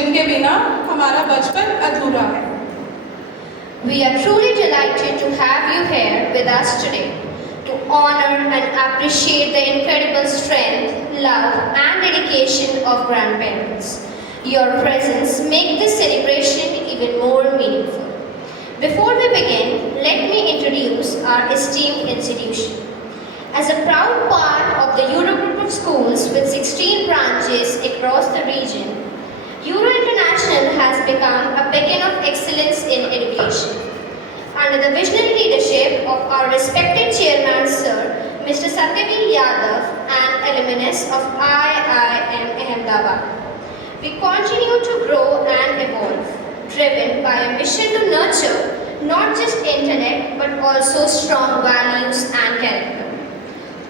जिनके बिना हमारा बचपन अधूरा है। We are truly delighted to have you here with us today to honor and appreciate the incredible strength, love and dedication of grandparents. Your presence makes this celebration even more meaningful. Before we begin, let me introduce our esteemed institution. As a proud part of the Euro Group of Schools with 16 branches across the region, Euro International has become a beacon of excellence in education. Under the visionary leadership of our respected chairman, Sir, Mr. Satyaveer Yadav, and alumnus of IIM Ahmedabad, we continue to grow and evolve, driven by a mission to nurture not just intellect but also strong values and character.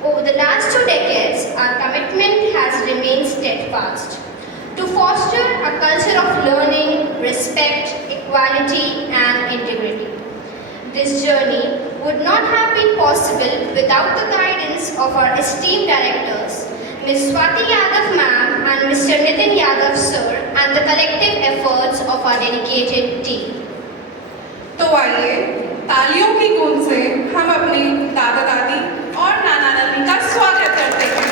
Over the last 2 decades, our commitment has remained steadfast to foster a culture of learning, respect, equality, and integrity. This journey would not have been possible without the guidance of our esteemed directors, Ms. Swati Yadav ma'am and Mr. Nitin Yadav sir, and the collective efforts of our dedicated team. तो आइए तालियों की गूंज से हम अपने दादा दादी और नाना नानी का स्वागत करते हैं।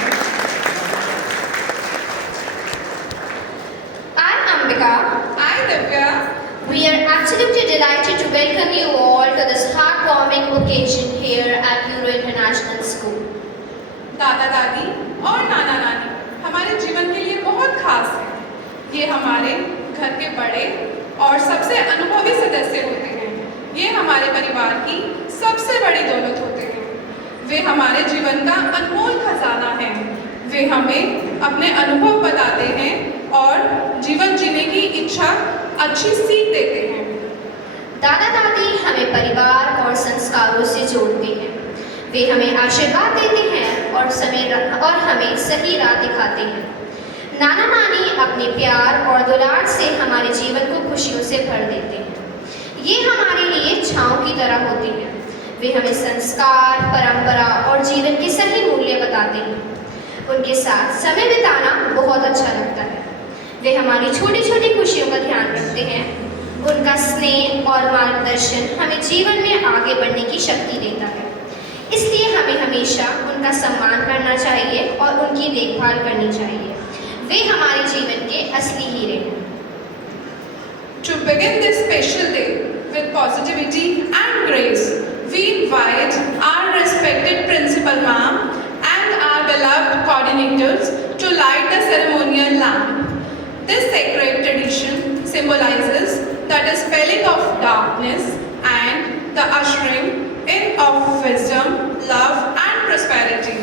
I'm Ambika. I Divya. We are absolutely delighted to welcome you all to this heartwarming occasion here at Euro International School. दादा दादी और नाना नानी हमारे जीवन के लिए बहुत खास है। ये हमारे घर के बड़े और सबसे अनुभवी सदस्य होते हैं। ये हमारे परिवार की सबसे बड़ी दौलत होते हैं। वे हमारे जीवन का अनमोल खजाना है। वे हमें अपने अनुभव बताते हैं और जीवन जीने की इच्छा अच्छी सीख देते हैं। दादा दादी हमें परिवार और संस्कारों से जोड़ते हैं। वे हमें आशीर्वाद देते हैं और हमें सही राह दिखाते हैं। नाना नानी अपने प्यार और दुलार से हमारे जीवन को खुशियों से भर देते हैं। ये हमारे लिए छांव की तरह होते हैं। वे हमें संस्कार, परंपरा और जीवन के सही मूल्य बताते हैं। उनके साथ समय बिताना बहुत अच्छा लगता है। वे हमारी छोटी छोटी खुशियों का ध्यान रखते हैं। उनका स्नेह और मार्गदर्शन हमें जीवन में आगे बढ़ने की शक्ति देता है। इसलिए हमें हमेशा उनका सम्मान करना चाहिए और उनकी देखभाल करनी चाहिए। वे हमारे जीवन के असली हीरे हैं। To begin this special day with positivity and grace, we invite our respected principal ma'am and our beloved coordinators to light the ceremonial lamp. This sacred tradition symbolizes the dispelling of darkness and the ushering in of wisdom, love and prosperity.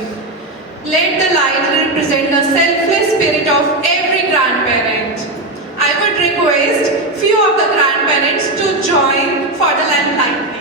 Let the light represent the selfless spirit of every grandparent. I would request few of the grandparents to join for the lamp lighting.